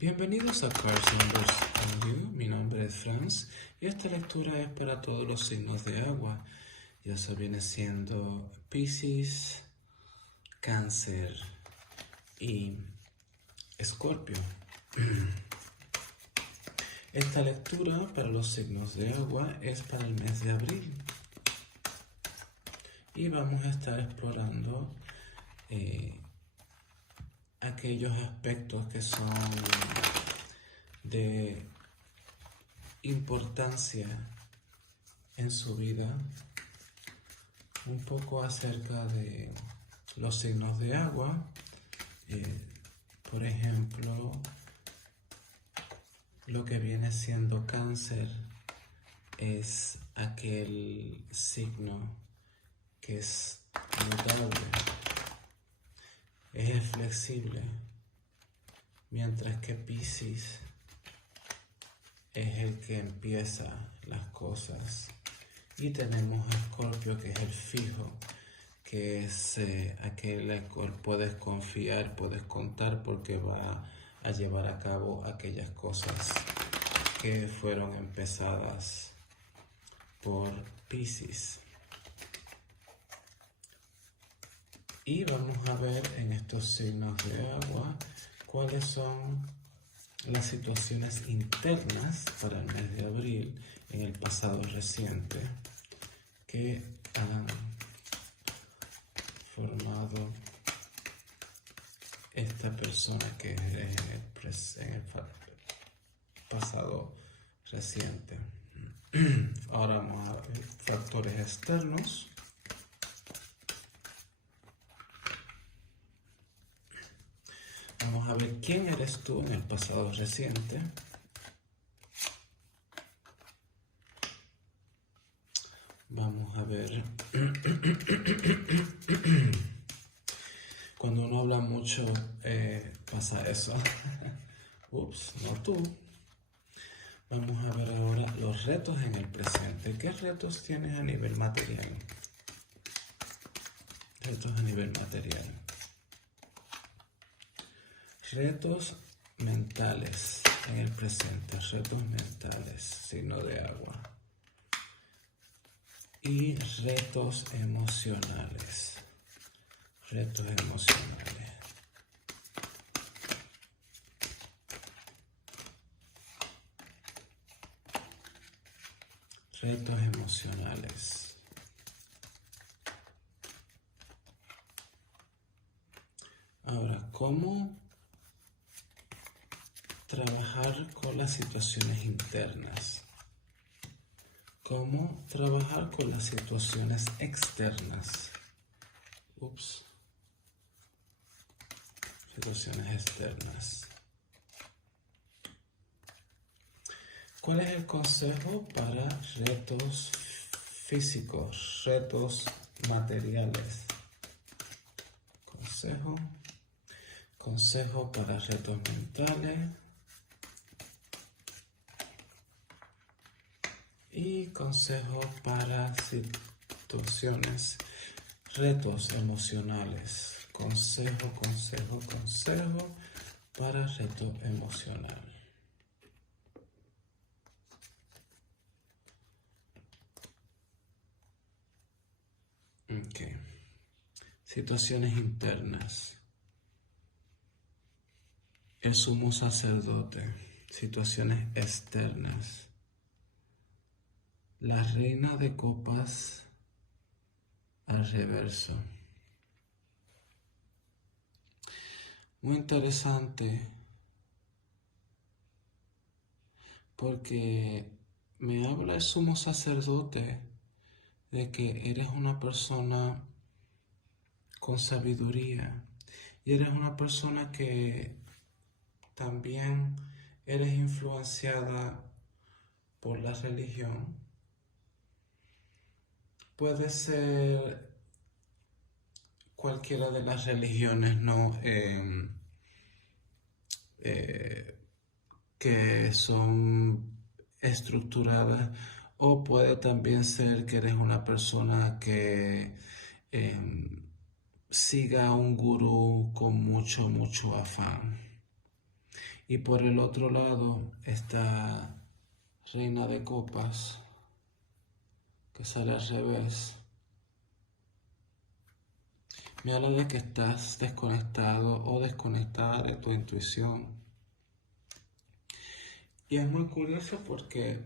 Bienvenidos a Cards Numbers and You. Mi nombre es Franz y esta lectura es para todos los signos de agua. Y eso viene siendo Piscis, Cáncer y Escorpio. Esta lectura para los signos de agua es para el mes de abril. Y vamos a estar explorando aquellos aspectos que son de importancia en su vida, un poco acerca de los signos de agua. Por ejemplo, lo que viene siendo Cáncer es aquel signo que es mutable, es flexible, mientras que Piscis es el que empieza las cosas. Y tenemos a Escorpio, que es el fijo, que es aquel al cual puedes confiar, puedes contar, porque va a llevar a cabo aquellas cosas que fueron empezadas por Piscis. Y vamos a ver en estos signos de agua cuáles son las situaciones internas para el mes de abril en el pasado reciente que han formado esta persona que es en el pasado reciente. Ahora vamos a ver factores externos. Vamos a ver quién eres tú en el pasado reciente. Vamos a ver. Cuando uno habla mucho, pasa eso. Ups, no tú. Vamos a ver ahora los retos en el presente. ¿Qué retos tienes a nivel material? Retos a nivel material. Retos mentales en el presente, retos mentales, signo de agua. Y retos emocionales, retos emocionales. Retos emocionales. Ahora, ¿cómo trabajar con las situaciones internas? ¿Cómo trabajar con las situaciones externas? Situaciones externas. ¿Cuál es el consejo para retos físicos, retos materiales? Consejo para retos mentales. Y consejo para situaciones, retos emocionales. Consejo para reto emocional. Ok. Situaciones internas. El sumo sacerdote. Situaciones externas. La reina de copas al reverso. Muy interesante porque me habla el sumo sacerdote de que eres una persona con sabiduría y eres una persona que también eres influenciada por la religión. Puede ser cualquiera de las religiones, ¿no? Que son estructuradas, o puede también ser que eres una persona que siga a un gurú con mucho afán. Y por el otro lado está Reina de Copas, que sale al revés. Me habla de que estás desconectado o desconectada de tu intuición. Y es muy curioso porque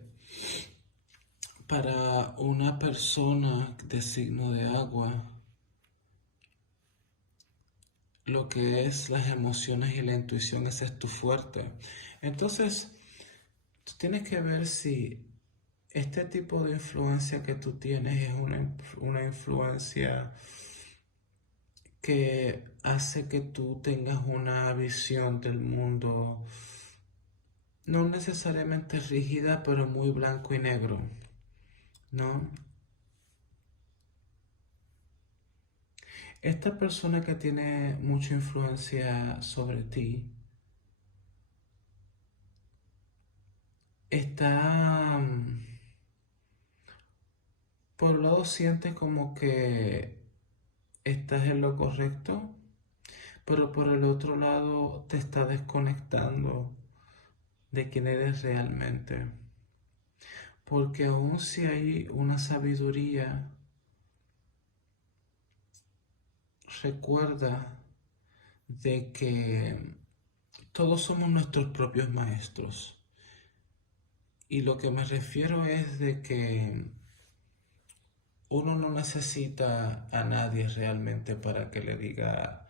para una persona de signo de agua, lo que es las emociones y la intuición, ese es tu fuerte. Entonces, tú tienes que ver si este tipo de influencia que tú tienes es una influencia que hace que tú tengas una visión del mundo no necesariamente rígida, pero muy blanco y negro, ¿no? Esta persona que tiene mucha influencia sobre ti está, por un lado sientes como que estás en lo correcto, pero por el otro lado te está desconectando de quién eres realmente. Porque aun si hay una sabiduría, recuerda de que todos somos nuestros propios maestros. Y lo que me refiero es de que uno no necesita a nadie realmente para que le diga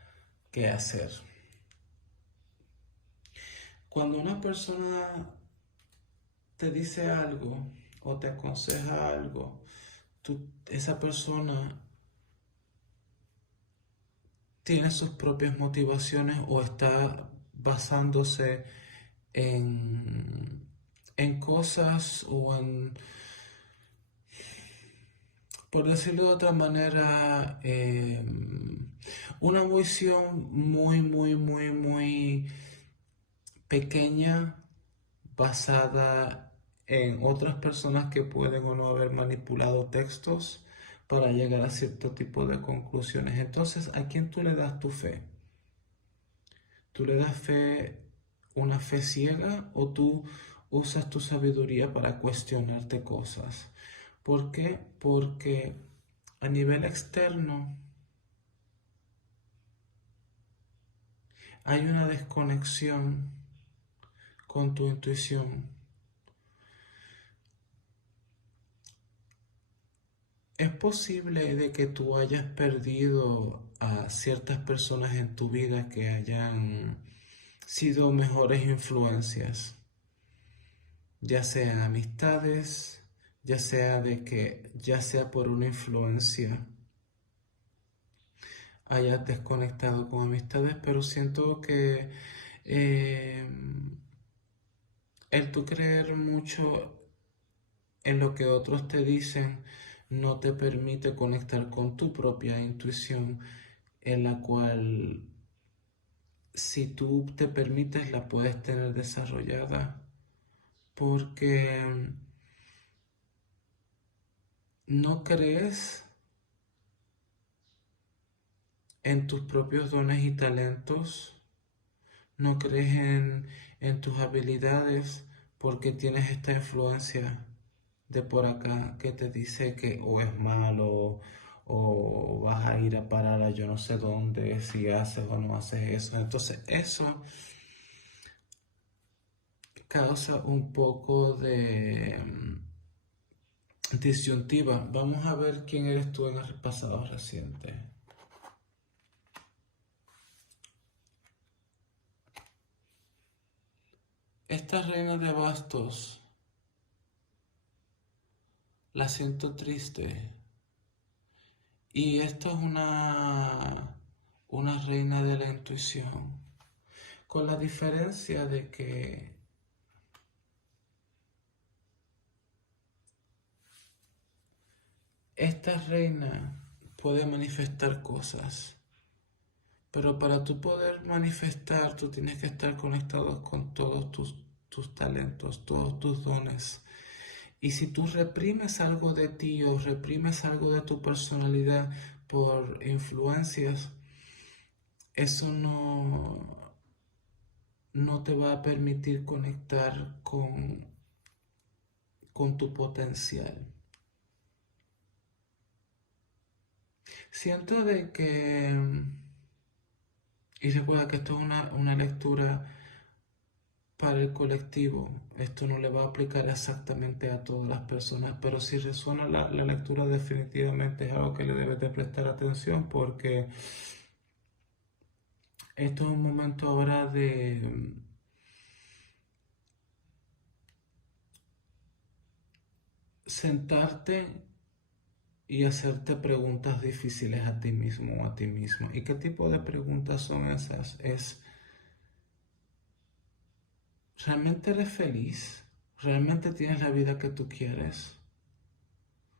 qué hacer. Cuando una persona te dice algo o te aconseja algo, esa persona tiene sus propias motivaciones o está basándose en cosas o en, por decirlo de otra manera, una visión muy pequeña basada en otras personas que pueden o no haber manipulado textos para llegar a cierto tipo de conclusiones. Entonces, ¿a quién tú le das tu fe? ¿Tú le das fe, una fe ciega, o tú usas tu sabiduría para cuestionarte cosas? ¿Por qué? Porque a nivel externo hay una desconexión con tu intuición. Es posible de que tú hayas perdido a ciertas personas en tu vida que hayan sido mejores influencias, ya sean amistades, ya sea por una influencia hayas desconectado con amistades, pero siento que eh, el tú creer mucho en lo que otros te dicen no te permite conectar con tu propia intuición, en la cual si tú te permites la puedes tener desarrollada, porque no crees en tus propios dones y talentos, no crees en tus habilidades porque tienes esta influencia de por acá que te dice que o es malo o vas a ir a parar a yo no sé dónde si haces o no haces eso. Entonces eso causa un poco de disyuntiva. Vamos a ver quién eres tú en el pasado reciente. Esta reina de bastos la siento triste. Y esta es una reina de la intuición. Con la diferencia de que esta reina puede manifestar cosas. Pero para tú poder manifestar, tú tienes que estar conectado con todos tus talentos, todos tus dones. Y si tú reprimes algo de ti o reprimes algo de tu personalidad por influencias, eso no te va a permitir conectar con tu potencial. Siento de que, y recuerda que esto es una lectura para el colectivo, esto no le va a aplicar exactamente a todas las personas, pero si resuena la lectura definitivamente es algo que le debes de prestar atención porque esto es un momento ahora de sentarte y hacerte preguntas difíciles a ti mismo o a ti misma. ¿Y qué tipo de preguntas son esas? ¿Realmente eres feliz? ¿Realmente tienes la vida que tú quieres?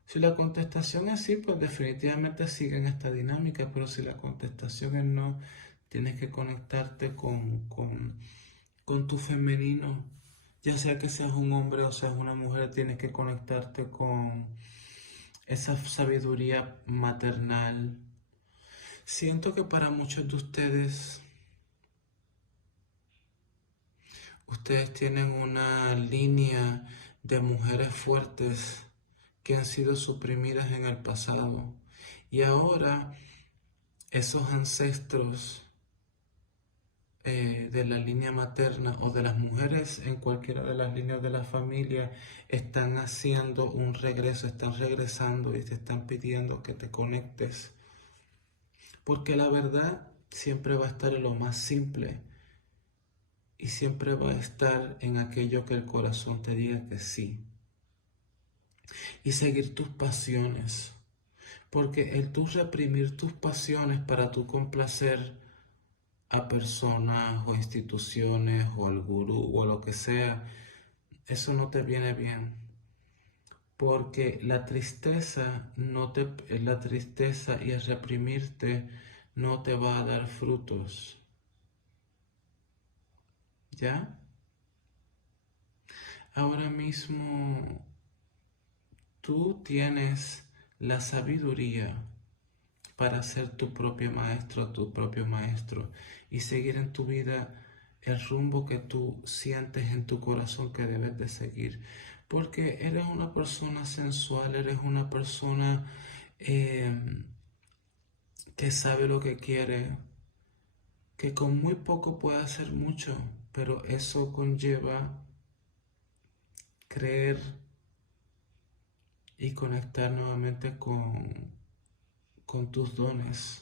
Si la contestación es sí, pues definitivamente sigue en esta dinámica, pero si la contestación es no, tienes que conectarte con tu femenino. Ya sea que seas un hombre o seas una mujer, tienes que conectarte con esa sabiduría maternal. Siento que para muchos de ustedes tienen una línea de mujeres fuertes que han sido suprimidas en el pasado. Y ahora esos ancestros de la línea materna o de las mujeres en cualquiera de las líneas de la familia están haciendo un regreso, están regresando y te están pidiendo que te conectes. Porque la verdad siempre va a estar en lo más simple y siempre va a estar en aquello que el corazón te diga que sí. Y seguir tus pasiones. Porque el tú reprimir tus pasiones para tú complacer a personas o instituciones o al gurú o lo que sea, eso no te viene bien. Porque la tristeza y el reprimirte no te va a dar frutos. ¿Ya? Ahora mismo tú tienes la sabiduría para ser tu propio maestro, tu propio maestro y seguir en tu vida el rumbo que tú sientes en tu corazón que debes de seguir. Porque eres una persona sensual, eres una persona que sabe lo que quiere, que con muy poco puede hacer mucho, pero eso conlleva creer y conectar nuevamente con tus dones.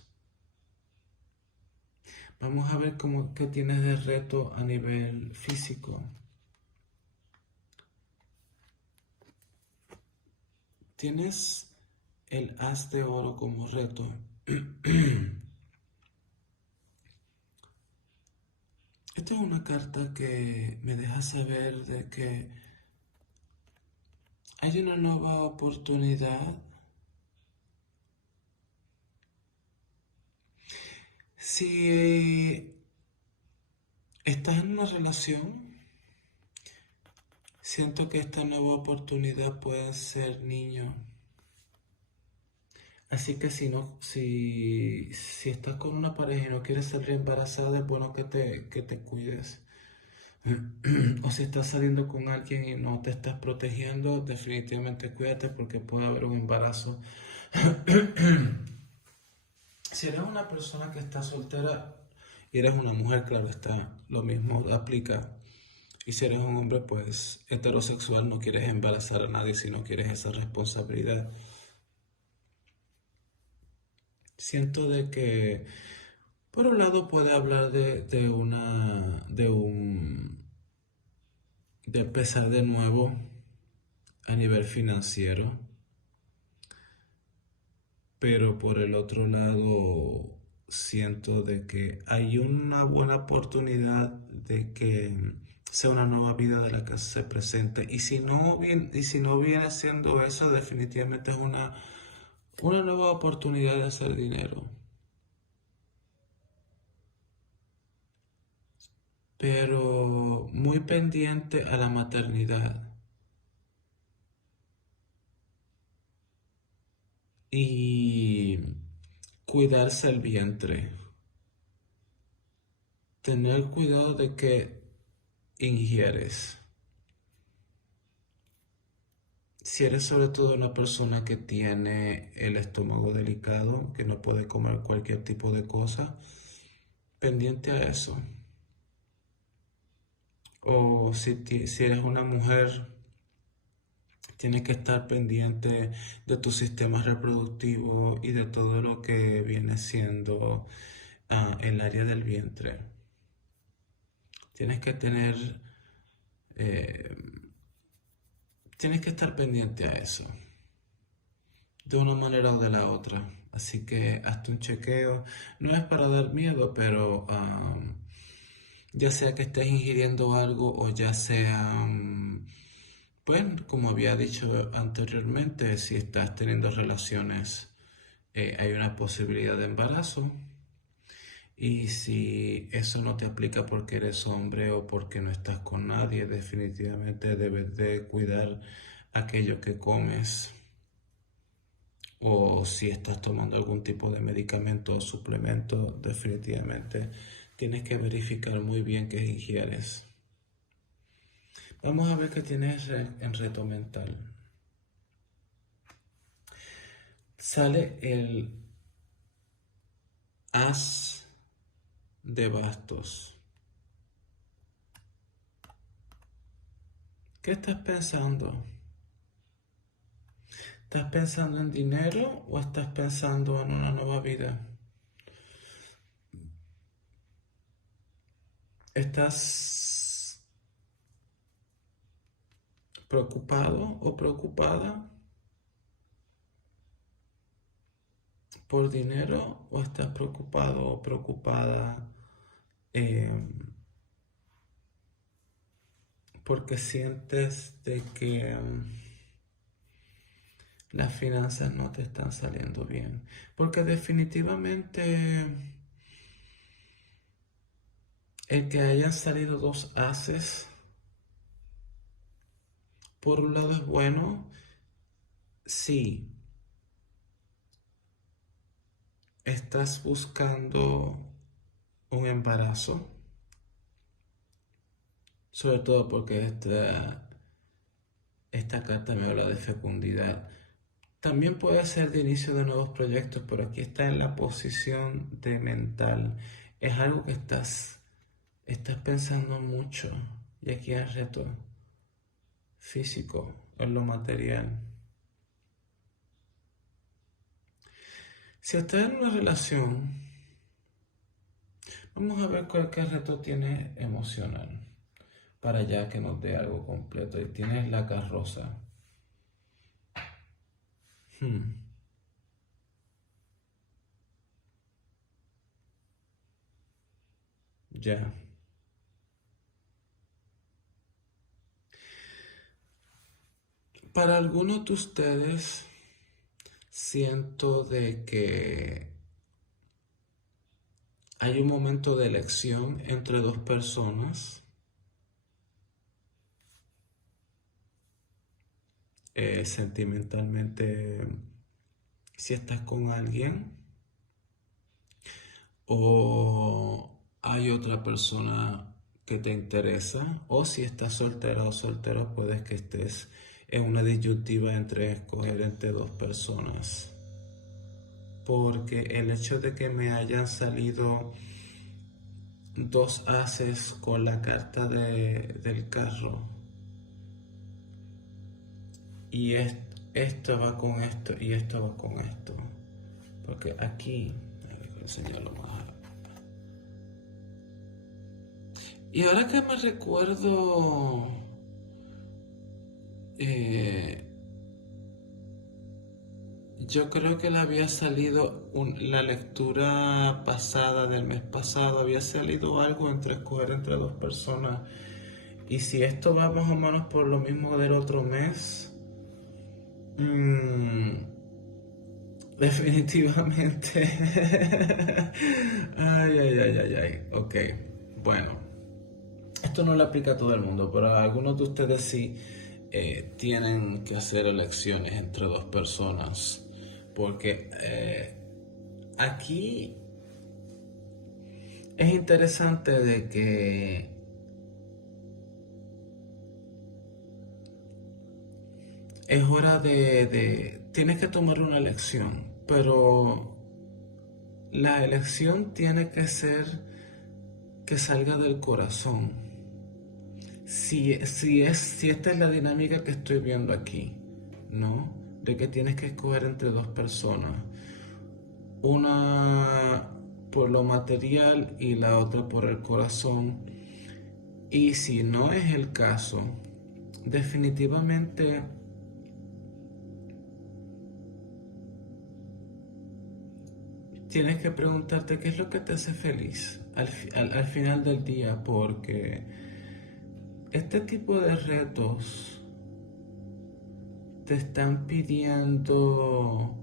Vamos a ver qué tienes de reto a nivel físico. Tienes el as de oro como reto. Esta es una carta que me deja saber de que hay una nueva oportunidad. Si estás en una relación, siento que esta nueva oportunidad puede ser niño. Así que si estás con una pareja y no quieres salir embarazada, es bueno que te cuides. O si estás saliendo con alguien y no te estás protegiendo, definitivamente cuídate porque puede haber un embarazo. Si eres una persona que está soltera y eres una mujer, claro está, lo mismo aplica. Y si eres un hombre, pues heterosexual, no quieres embarazar a nadie si no quieres esa responsabilidad. Siento de que, por un lado, puede hablar de empezar de nuevo a nivel financiero, pero por el otro lado, siento de que hay una buena oportunidad de que sea una nueva vida de la que se presente. Y si no viene siendo eso, definitivamente es una nueva oportunidad de hacer dinero. Pero muy pendiente a la maternidad y cuidarse el vientre. Tener cuidado de que ingieres. Si eres sobre todo una persona que tiene el estómago delicado, que no puede comer cualquier tipo de cosa, pendiente a eso. O si eres una mujer, tienes que estar pendiente de tu sistema reproductivo y de todo lo que viene siendo el área del vientre. Tienes que tener, eh, tienes que estar pendiente a eso, de una manera o de la otra. Así que hazte un chequeo. No es para dar miedo, pero ya sea que estés ingiriendo algo o ya sea, pues, como había dicho anteriormente, si estás teniendo relaciones, hay una posibilidad de embarazo. Y si eso no te aplica porque eres hombre o porque no estás con nadie, definitivamente debes de cuidar aquello que comes. O si estás tomando algún tipo de medicamento o suplemento, definitivamente tienes que verificar muy bien qué ingieres. Vamos a ver qué tienes en reto mental. Sale el as de bastos. ¿Qué estás pensando? ¿Estás pensando en dinero o estás pensando en una nueva vida? ¿Estás preocupado o preocupada por dinero o estás preocupado o preocupada eh, porque sientes de que las finanzas no te están saliendo bien? Porque definitivamente el que hayan salido dos ases, por un lado es bueno, sí. ¿Estás buscando un embarazo? Sobre todo porque esta carta me habla de fecundidad. También puede ser de inicio de nuevos proyectos, pero aquí está en la posición de mental. Es algo que estás pensando mucho. Y aquí hay reto físico, en lo material. Si estás en una relación, vamos a ver qué reto tienes emocional para ya que nos dé algo completo. Y tienes la carroza. Ya. Para algunos de ustedes, siento de que hay un momento de elección entre dos personas. Sentimentalmente, si estás con alguien o hay otra persona que te interesa, o si estás soltera o soltero, puedes que estés en una disyuntiva entre escoger entre dos personas. Porque el hecho de que me hayan salido dos ases con la carta del carro y esto va con esto y esto va con esto, porque aquí voy a enseñarlo más. Y ahora que me recuerdo, eh, yo creo que le había salido la lectura pasada del mes pasado, había salido algo entre escoger entre dos personas. Y si esto va más o menos por lo mismo del otro mes, definitivamente. Ay, ay, ay, ay, ay. Ok, bueno. Esto no le aplica a todo el mundo, pero a algunos de ustedes sí tienen que hacer elecciones entre dos personas. Porque aquí es interesante de que es hora tienes que tomar una elección, pero la elección tiene que ser que salga del corazón. Si esta es la dinámica que estoy viendo aquí, ¿no? De que tienes que escoger entre dos personas, una por lo material y la otra por el corazón. Y si no es el caso, definitivamente tienes que preguntarte qué es lo que te hace feliz al final del día, porque este tipo de retos te están pidiendo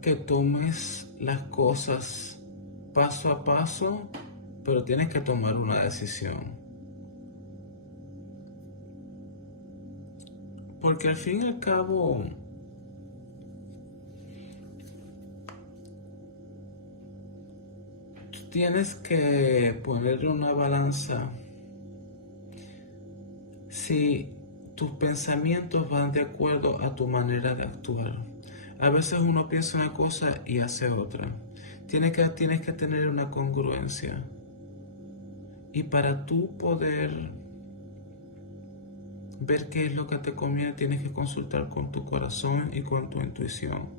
que tomes las cosas paso a paso, pero tienes que tomar una decisión. Porque al fin y al cabo, tienes que ponerle una balanza si tus pensamientos van de acuerdo a tu manera de actuar. A veces uno piensa una cosa y hace otra. Tienes que tener una congruencia. Y para tú poder ver qué es lo que te conviene, tienes que consultar con tu corazón y con tu intuición.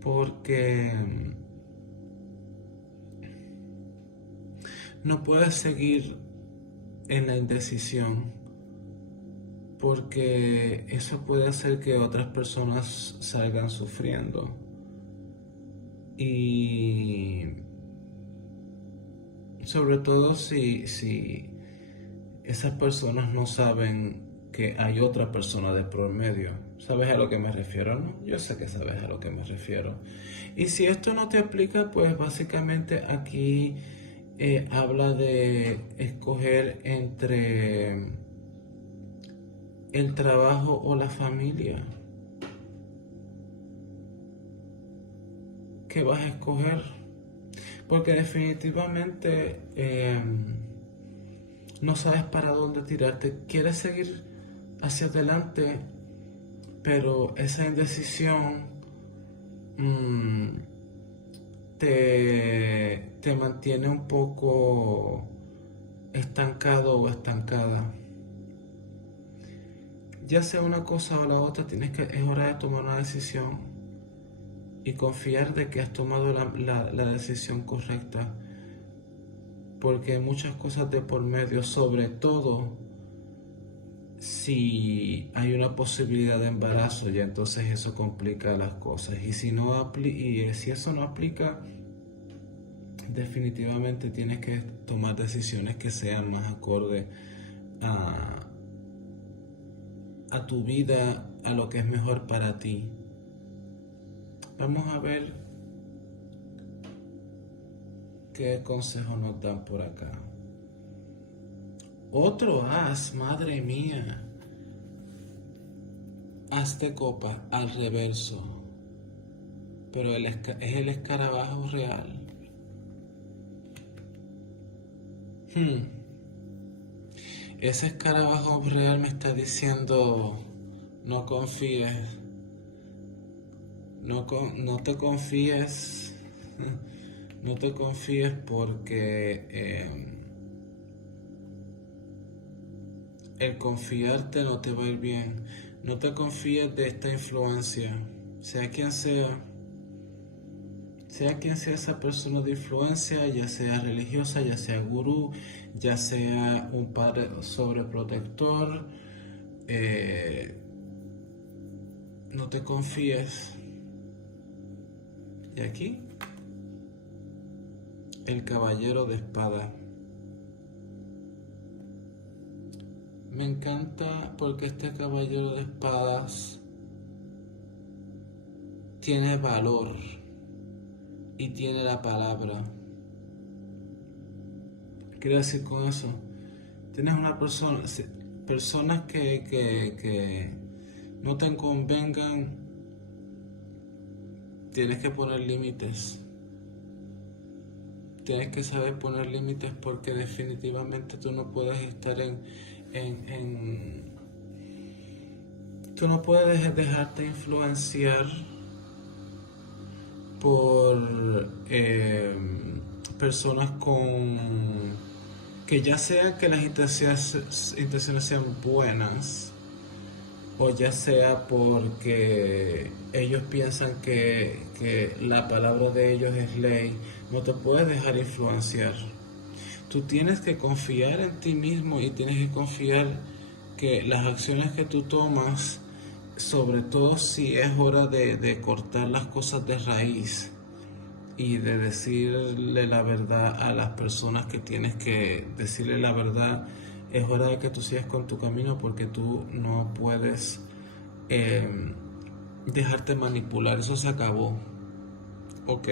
Porque no puedes seguir en la indecisión, porque eso puede hacer que otras personas salgan sufriendo. Y sobre todo si esas personas no saben que hay otra persona de por medio. ¿Sabes a lo que me refiero, no? Yo sé que sabes a lo que me refiero. Y si esto no te aplica, pues básicamente aquí habla de escoger entre el trabajo o la familia. ¿Qué vas a escoger? Porque definitivamente no sabes para dónde tirarte. Quieres seguir hacia adelante, pero esa indecisión te mantiene un poco estancado o estancada. Ya sea una cosa o la otra, es hora de tomar una decisión y confiar de que has tomado la decisión correcta, porque hay muchas cosas de por medio, sobre todo si hay una posibilidad de embarazo, ya entonces eso complica las cosas. Y si eso no aplica, definitivamente tienes que tomar decisiones que sean más acorde a tu vida, a lo que es mejor para ti. Vamos a ver qué consejo nos dan por acá. Otro as, madre mía. As de copa al reverso. Pero es el escarabajo real. Ese escarabajo real me está diciendo: no confíes. No te confíes. No te confíes porque el confiarte no te va a ir bien. No te confíes de esta influencia, sea quien sea esa persona de influencia, ya sea religiosa, ya sea gurú, ya sea un padre sobreprotector. No te confíes. Y aquí, el caballero de espada. Me encanta porque este caballero de espadas tiene valor y tiene la palabra. ¿Qué quiero decir con eso? Tienes personas que no te convengan, tienes que poner límites. tienes que saber poner límites porque definitivamente tú no puedes estar tú no puedes dejarte influenciar por personas que ya sea que las intenciones sean buenas o ya sea porque ellos piensan que la palabra de ellos es ley. No te puedes dejar influenciar. Tú tienes que confiar en ti mismo y tienes que confiar que las acciones que tú tomas, sobre todo si es hora de cortar las cosas de raíz y de decirle la verdad a las personas que tienes que decirle la verdad, es hora de que tú sigas con tu camino porque tú no puedes dejarte manipular. Eso se acabó. ¿Ok?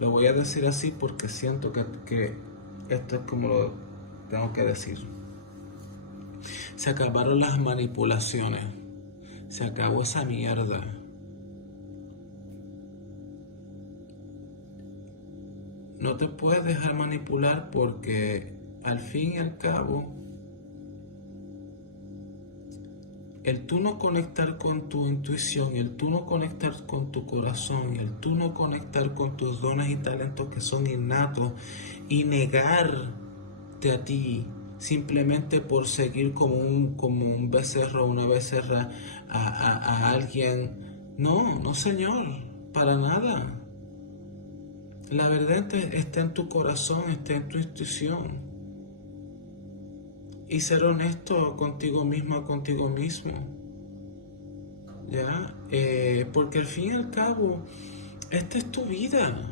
Lo voy a decir así porque siento que esto es como lo tengo que decir. Se acabaron las manipulaciones. Se acabó esa mierda. No te puedes dejar manipular porque al fin y al cabo, el tú no conectar con tu intuición, el tú no conectar con tu corazón, el tú no conectar con tus dones y talentos que son innatos y negarte a ti simplemente por seguir como un becerro o una becerra a alguien. No, no señor, para nada. La verdad está en tu corazón, está en tu intuición. Y ser honesto contigo mismo, contigo mismo. ¿Ya? Porque al fin y al cabo, esta es tu vida.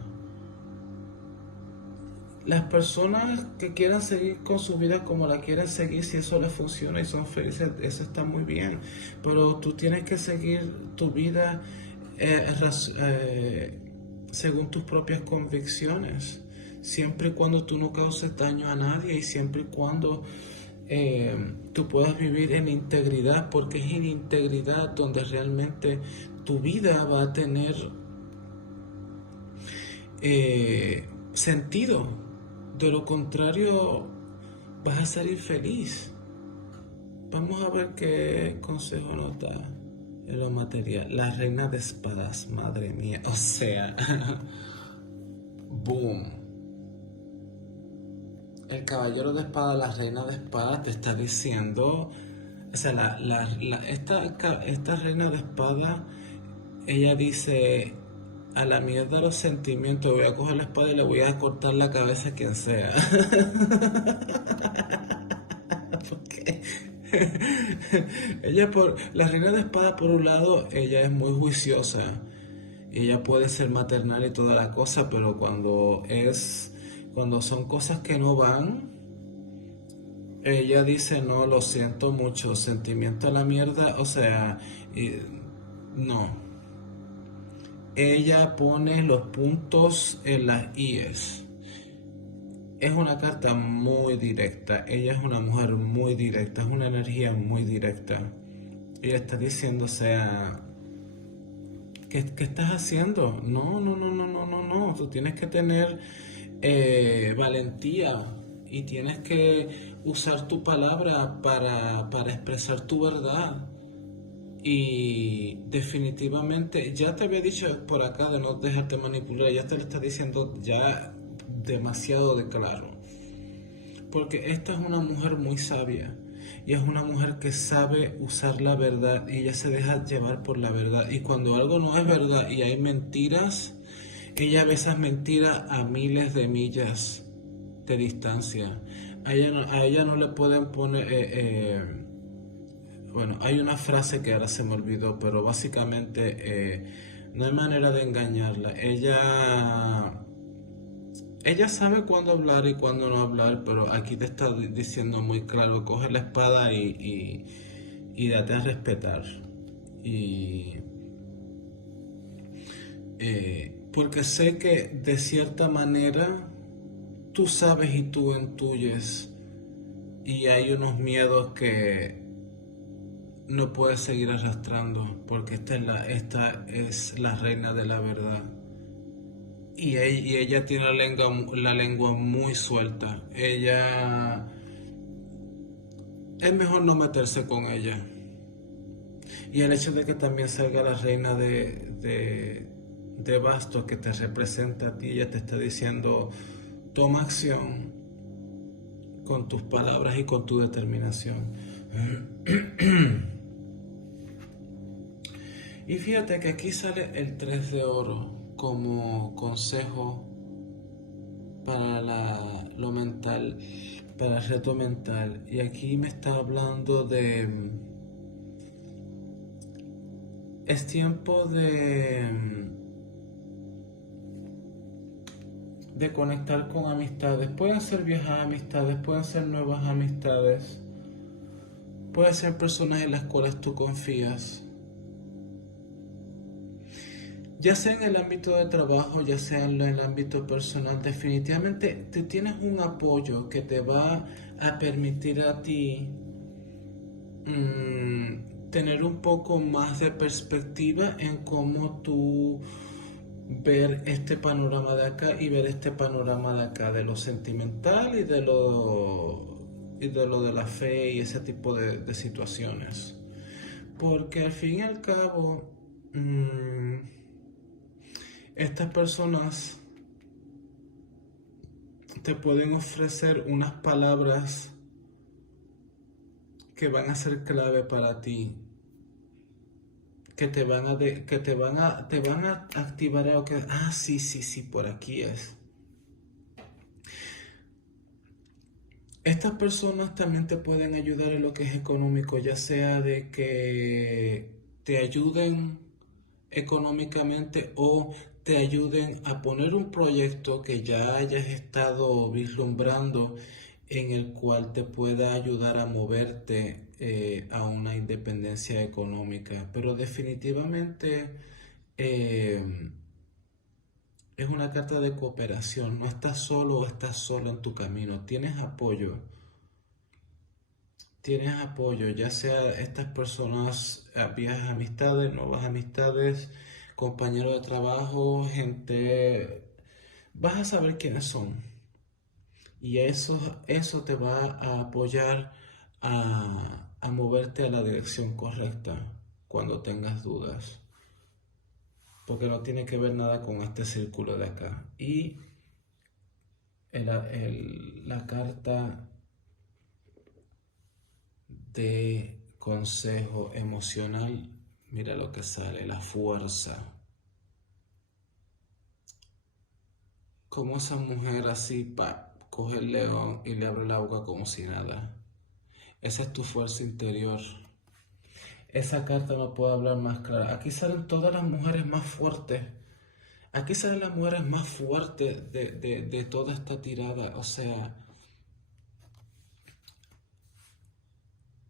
Las personas que quieran seguir con su vida como la quieren seguir, si eso les funciona y son felices, eso está muy bien. Pero tú tienes que seguir tu vida según tus propias convicciones. Siempre y cuando tú no causes daño a nadie y siempre y cuando tú puedas vivir en integridad, porque es en integridad donde realmente tu vida va a tener sentido. De lo contrario, vas a ser infeliz. Vamos a ver qué consejo nos da en lo material. La reina de espadas, madre mía. O sea, boom. El caballero de espada, la reina de espada te está diciendo, o sea, esta reina de espada, ella dice, a la mierda los sentimientos, voy a coger la espada y le voy a cortar la cabeza a quien sea. Porque la reina de espada, por un lado, ella es muy juiciosa, ella puede ser maternal y toda la cosa, pero cuando son cosas que no van, ella dice, no, lo siento mucho, sentimiento a la mierda, o sea, no. Ella pone los puntos en las IES. Es una carta muy directa, ella es una mujer muy directa, es una energía muy directa. Ella está diciendo, o sea, ¿qué estás haciendo? No, no, no, no, no, no, no, tú tienes que tener valentía y tienes que usar tu palabra para expresar tu verdad. Y definitivamente, ya te había dicho por acá de no dejarte manipular, ya te lo está diciendo ya demasiado de claro. Porque esta es una mujer muy sabia y es una mujer que sabe usar la verdad y ella se deja llevar por la verdad. Y cuando algo no es verdad y hay mentiras, ella ve esas mentiras a miles de millas de distancia. A ella no le pueden poner... bueno, hay una frase que ahora se me olvidó, pero básicamente no hay manera de engañarla. Ella sabe cuándo hablar y cuándo no hablar, pero aquí te está diciendo muy claro, coge la espada y date a respetar. Porque sé que de cierta manera tú sabes y tú intuyes y hay unos miedos que no puedes seguir arrastrando porque esta es la reina de la verdad. y ella tiene la lengua muy suelta. Ella, es mejor no meterse con ella. Y el hecho de que también salga la reina de bastos que te representa a ti, ella te está diciendo, toma acción con tus palabras y con tu determinación. Y fíjate que aquí sale el 3 de oro como consejo para lo mental, para el reto mental. Y aquí me está hablando de... Es tiempo de conectar con amistades. Pueden ser viejas amistades, pueden ser nuevas amistades. Pueden ser personas en las cuales tú confías. Ya sea en el ámbito de trabajo, ya sea en el ámbito personal, definitivamente tú tienes un apoyo que te va a permitir a ti tener un poco más de perspectiva en cómo tú ver este panorama de acá y ver este panorama de acá, de lo sentimental y de la fe y ese tipo de situaciones. Porque al fin y al cabo, estas personas te pueden ofrecer unas palabras que van a ser clave para ti, que te van a activar algo que, sí, sí, sí, por aquí es. Estas personas también te pueden ayudar en lo que es económico, ya sea de que te ayuden económicamente o te ayuden a poner un proyecto que ya hayas estado vislumbrando en el cual te pueda ayudar a moverte a una independencia económica. Pero definitivamente eh, es una carta de cooperación. No estás solo o estás solo en tu camino. Tienes apoyo. Tienes apoyo, ya sea estas personas, viejas amistades, nuevas amistades, compañeros de trabajo, gente, vas a saber quiénes son. Y eso te va a apoyar a moverte a la dirección correcta cuando tengas dudas. Porque no tiene que ver nada con este círculo de acá. Y la carta de consejo emocional, mira lo que sale, la fuerza. Como esa mujer así, coge el león y le abre la boca como si nada. Esa es tu fuerza interior. Esa carta no puede hablar más clara. Aquí salen todas las mujeres más fuertes. Aquí salen las mujeres más fuertes de toda esta tirada. O sea,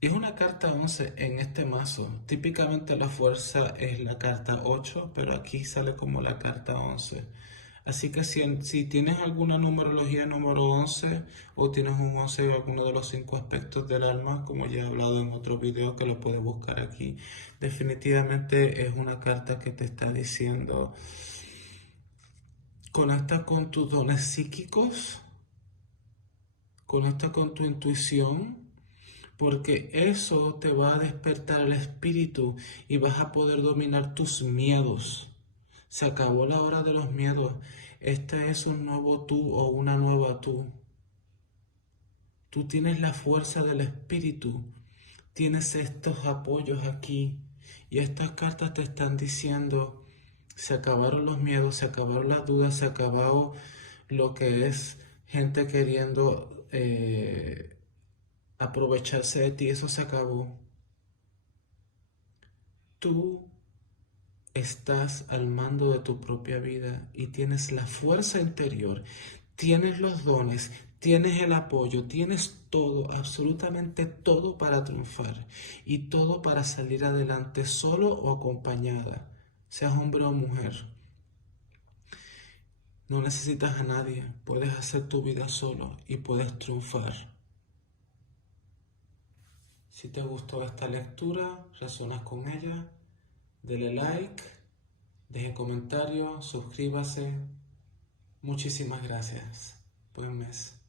es una carta 11 en este mazo. Típicamente la fuerza es la carta 8, pero aquí sale como la carta 11. Así que si tienes alguna numerología número 11 o tienes un 11 en alguno de los 5 aspectos del alma, como ya he hablado en otro video que lo puedes buscar aquí, definitivamente es una carta que te está diciendo, conecta con tus dones psíquicos, conecta con tu intuición, porque eso te va a despertar el espíritu y vas a poder dominar tus miedos. Se acabó la hora de los miedos. Este es un nuevo tú o una nueva tú. Tú tienes la fuerza del espíritu. Tienes estos apoyos aquí. Y estas cartas te están diciendo, se acabaron los miedos, se acabaron las dudas, se acabó lo que es gente queriendo aprovecharse de ti. Eso se acabó. Tú estás al mando de tu propia vida y tienes la fuerza interior, tienes los dones, tienes el apoyo, tienes todo, absolutamente todo para triunfar y todo para salir adelante solo o acompañada, seas hombre o mujer. No necesitas a nadie, puedes hacer tu vida solo y puedes triunfar. Si te gustó esta lectura, resonas con ella, dele like, deje comentario, suscríbase Muchísimas gracias. Buen mes.